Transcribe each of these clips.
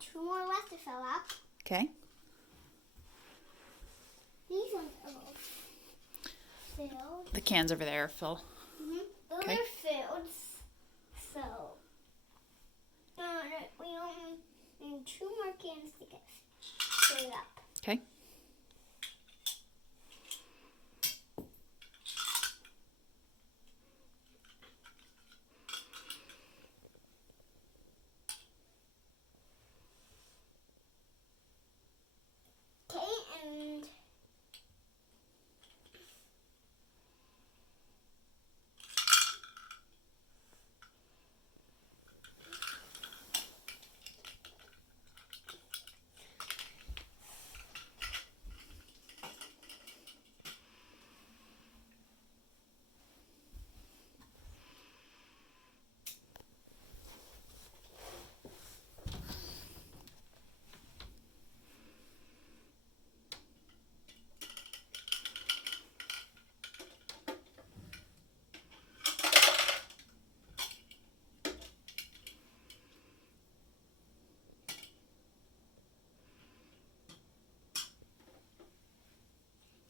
2 more left to fill up. Okay. These ones are all filled. The cans over there are full. Those Okay. are filled. So, we only need 2 more cans to get filled up. Okay. Okay, and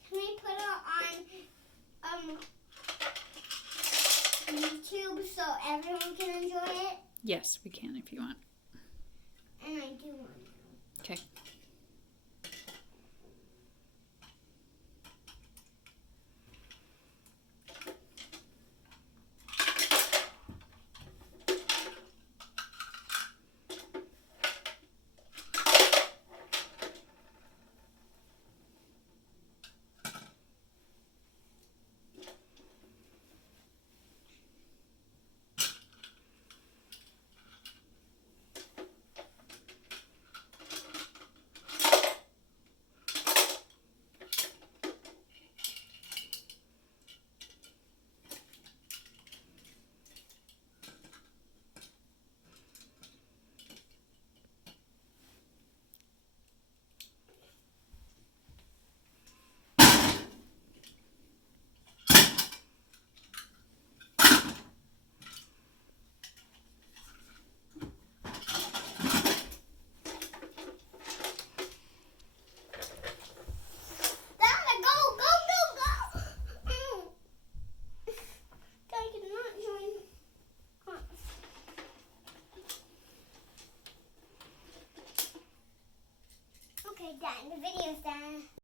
can we put it on YouTube so everyone can enjoy it? Yes, we can if you want. And I do want to. Okay. Donna, go, go, go, go! I cannot join us. Okay, done. The video's done.